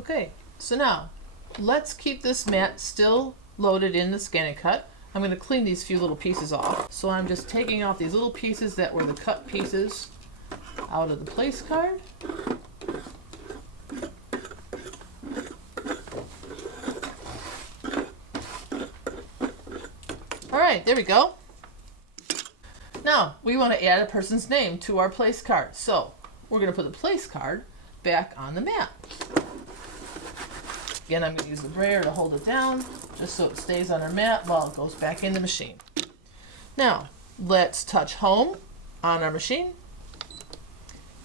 Okay, so now let's keep this mat still loaded in the ScanNCut. I'm going to clean these few little pieces off. So I'm just taking off these little pieces that were the cut pieces out of the place card. All right, there we go. Now we want to add a person's name to our place card. So we're going to put the place card back on the mat. Again, I'm going to use the brayer to hold it down just so it stays on our mat while it goes back in the machine. Now, let's touch home on our machine.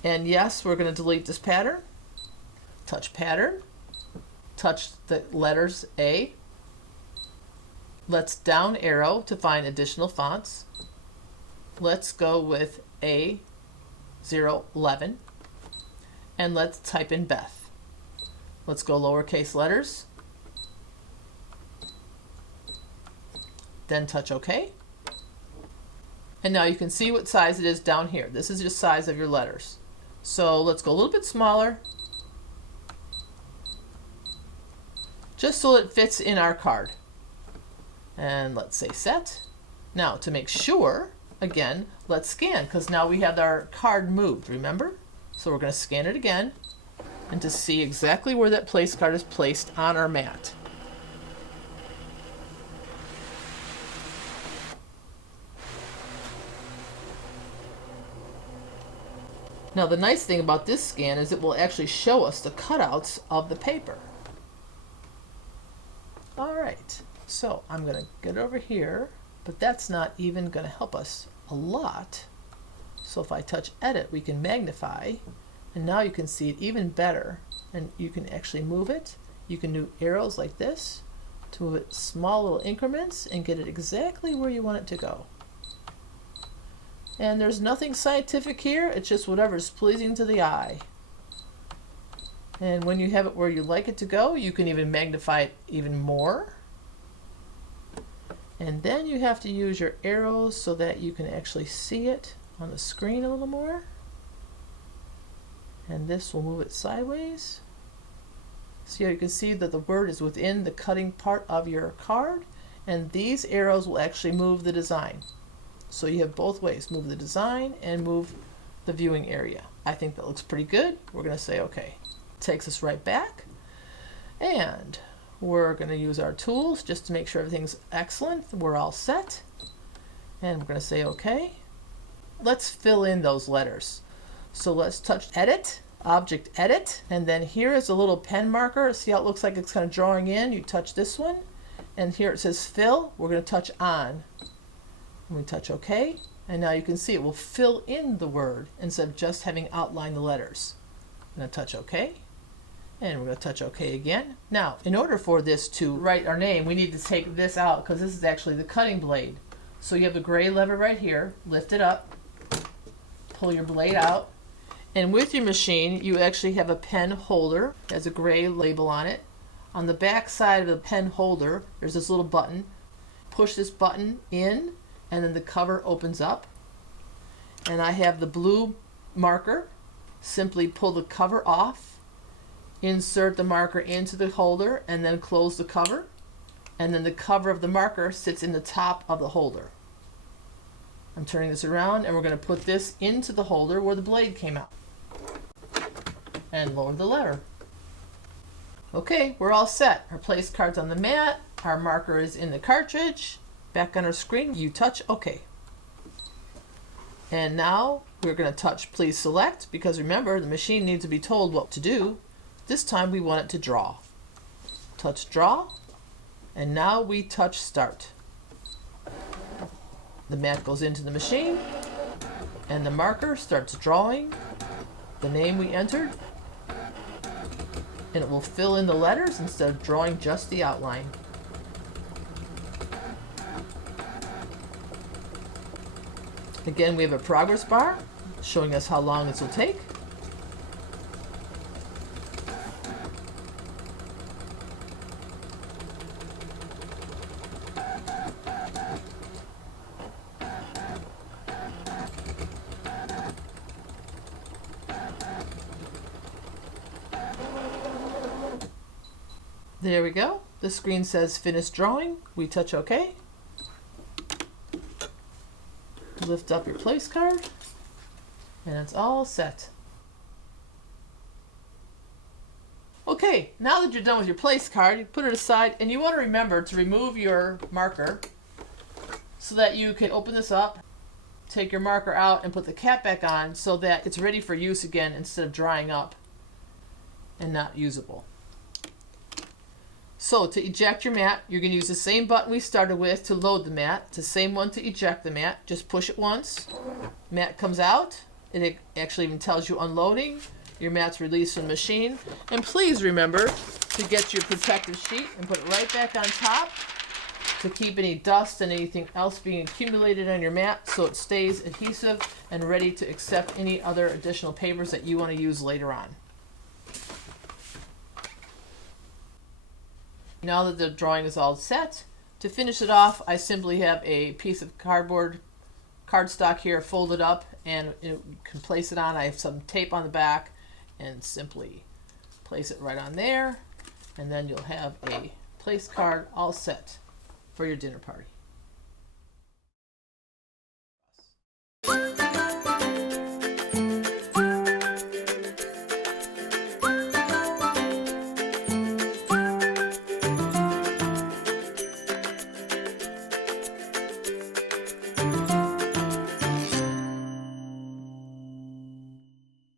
And yes, we're going to delete this pattern. Touch pattern. Touch the letters A. Let's down arrow to find additional fonts. Let's go with A011. And let's type in Beth. Let's go lowercase letters. Then touch OK. And now you can see what size it is down here. This is just size of your letters. So let's go a little bit smaller, just so it fits in our card. And let's say set. Now to make sure, again, let's scan, because now we have our card moved, remember? So we're going to scan it again, and to see exactly where that place card is placed on our mat. Now the nice thing about this scan is it will actually show us the cutouts of the paper. Alright, so I'm going to get over here, but that's not even going to help us a lot. So if I touch edit, we can magnify, and now you can see it even better, and you can actually move it. You can do arrows like this to move it small little increments and get it exactly where you want it to go. And there's nothing scientific here, it's just whatever's pleasing to the eye. And when you have it where you like it to go, you can even magnify it even more. And then you have to use your arrows so that you can actually see it on the screen a little more. And this will move it sideways. So you can see that the word is within the cutting part of your card, and these arrows will actually move the design. So you have both ways, move the design and move the viewing area. I think that looks pretty good. We're going to say OK. Takes us right back. And we're going to use our tools just to make sure everything's excellent. We're all set. And we're going to say OK. Let's fill in those letters. So let's touch edit, object edit, and then here is a little pen marker. See how it looks like it's kind of drawing in? You touch this one, and here it says fill. We're going to touch on. And we touch OK, and now you can see it will fill in the word instead of just having outlined the letters. I'm going to touch OK, and we're going to touch OK again. Now, in order for this to write our name, we need to take this out because this is actually the cutting blade. So you have the gray lever right here, lift it up, pull your blade out, and with your machine you actually have a pen holder. It has a gray label on it. On the back side of the pen holder there's this little button. Push this button in, and then the cover opens up. And I have the blue marker. Simply pull the cover off, insert the marker into the holder, and then close the cover. And then the cover of the marker sits in the top of the holder. I'm turning this around, and we're going to put this into the holder where the blade came out. And lower the lever. Okay, we're all set. Our place card's on the mat. Our marker is in the cartridge. Back on our screen, you touch OK. And now we're going to touch please select, because remember the machine needs to be told what to do. This time we want it to draw. Touch draw, and now we touch start. The mat goes into the machine, and the marker starts drawing the name we entered, and it will fill in the letters instead of drawing just the outline. Again, we have a progress bar showing us how long this will take. There we go. The screen says finish drawing. We touch OK. Lift up your place card, and it's all set. Okay, now that you're done with your place card, you put it aside, and you want to remember to remove your marker so that you can open this up, take your marker out, and put the cap back on so that it's ready for use again instead of drying up and not usable. So to eject your mat, you're going to use the same button we started with to load the mat. It's the same one to eject the mat. Just push it once. Mat comes out. It actually even tells you unloading. Your mat's released from the machine. And please remember to get your protective sheet and put it right back on top to keep any dust and anything else being accumulated on your mat so it stays adhesive and ready to accept any other additional papers that you want to use later on. Now that the drawing is all set, to finish it off, I simply have a piece of cardstock here folded up, and you can place it on. I have some tape on the back and simply place it right on there, and then you'll have a place card all set for your dinner party.